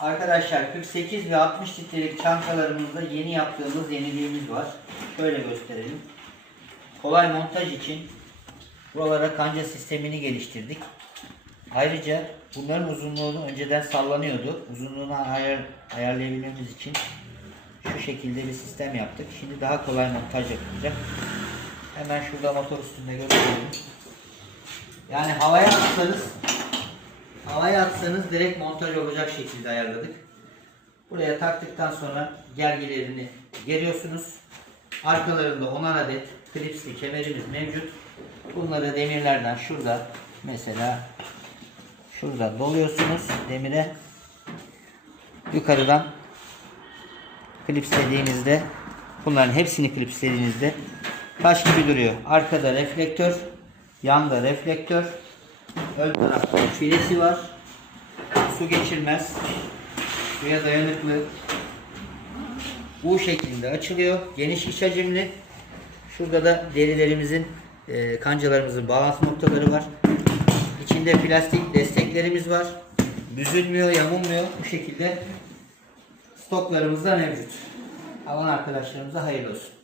Arkadaşlar 48 ve 60 litrelik çantalarımızda yeni yaptığımız yeniliğimiz var. Şöyle gösterelim. Kolay montaj için buralara kanca sistemini geliştirdik. Ayrıca bunların uzunluğunu önceden sallanıyordu. Uzunluğunu ayar, ayarlayabilmemiz için şu şekilde bir sistem yaptık. Şimdi daha kolay montaj yapılacak. Hemen şurada motor üstünde gösterelim. Yani havaya atsanız havaya atsanız direkt montaj olacak şekilde ayarladık. Buraya taktıktan sonra gergilerini geriyorsunuz. Arkalarında 10 adet klipsli kemerimiz mevcut. Bunları demirlerden şurada mesela şurada doluyorsunuz demire. Yukarıdan klipslediğinizde bunların hepsini klipslediğinizde taş gibi duruyor. Arkada reflektör, yanda reflektör, ön tarafta filesi var. Su geçirmez. Suya dayanıklı. Bu şekilde açılıyor. Geniş iç hacimli. Şurada da derilerimizin, e, kancalarımızın bağlantı noktaları var. İçinde plastik desteklerimiz var. Büzülmüyor, yamulmuyor. Bu şekilde stoklarımız da mevcut. Alan arkadaşlarımıza hayırlı olsun.